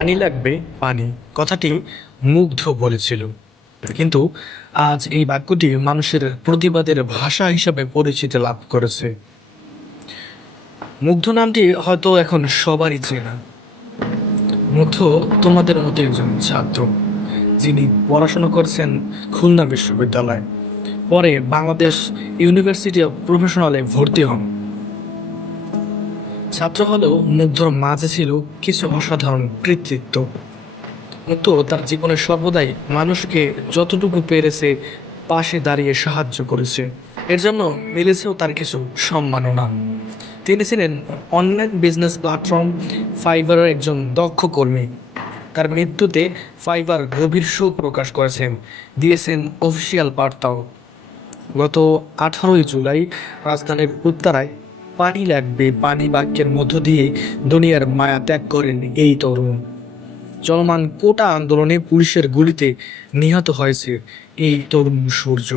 পানি লাগবে পানি কথাটি মুগ্ধ বলেছিল, কিন্তু আজ এই বাক্যটি মানুষের প্রতিবাদের ভাষা হিসাবে পরিচিতি লাভ করেছে। মুগ্ধ নামটি হয়তো এখন সবারই চেনা। মুগ্ধ তোমাদের মতো একজন ছাত্র, যিনি পড়াশোনা করছেন খুলনা বিশ্ববিদ্যালয়ে, পরে বাংলাদেশ ইউনিভার্সিটি অব প্রফেশনালে ভর্তি হন। ছাত্র হলেও মুগ্ধর মাঝে ছিল কিছু অসাধারণ কৃতিত্ব। মুগ্ধ তার জীবনে সর্বদাই মানুষকে যতটুকু পেরেছে পাশে দাঁড়িয়ে সাহায্য করেছে। এর জন্য মিলেছেও তার কিছু সম্মাননা। তিনি ছিলেন অনলাইন বিজনেস প্ল্যাটফর্ম ফাইবারের একজন দক্ষ কর্মী। তার মৃত্যুতে ফাইবার গভীর শোক প্রকাশ করেছেন, দিয়েছেন অফিসিয়াল বার্তাও। গত 18ই জুলাই রাজধানীর উত্তরায় পানি লাগবে পানি বাক্যের মধ্য দিয়ে দুনিয়ার মায়া ত্যাগ করেন এই তরুণ। চলমান কোটা আন্দোলনে পুলিশের গুলিতে নিহত হয়েছে এই তরুণ সূর্য।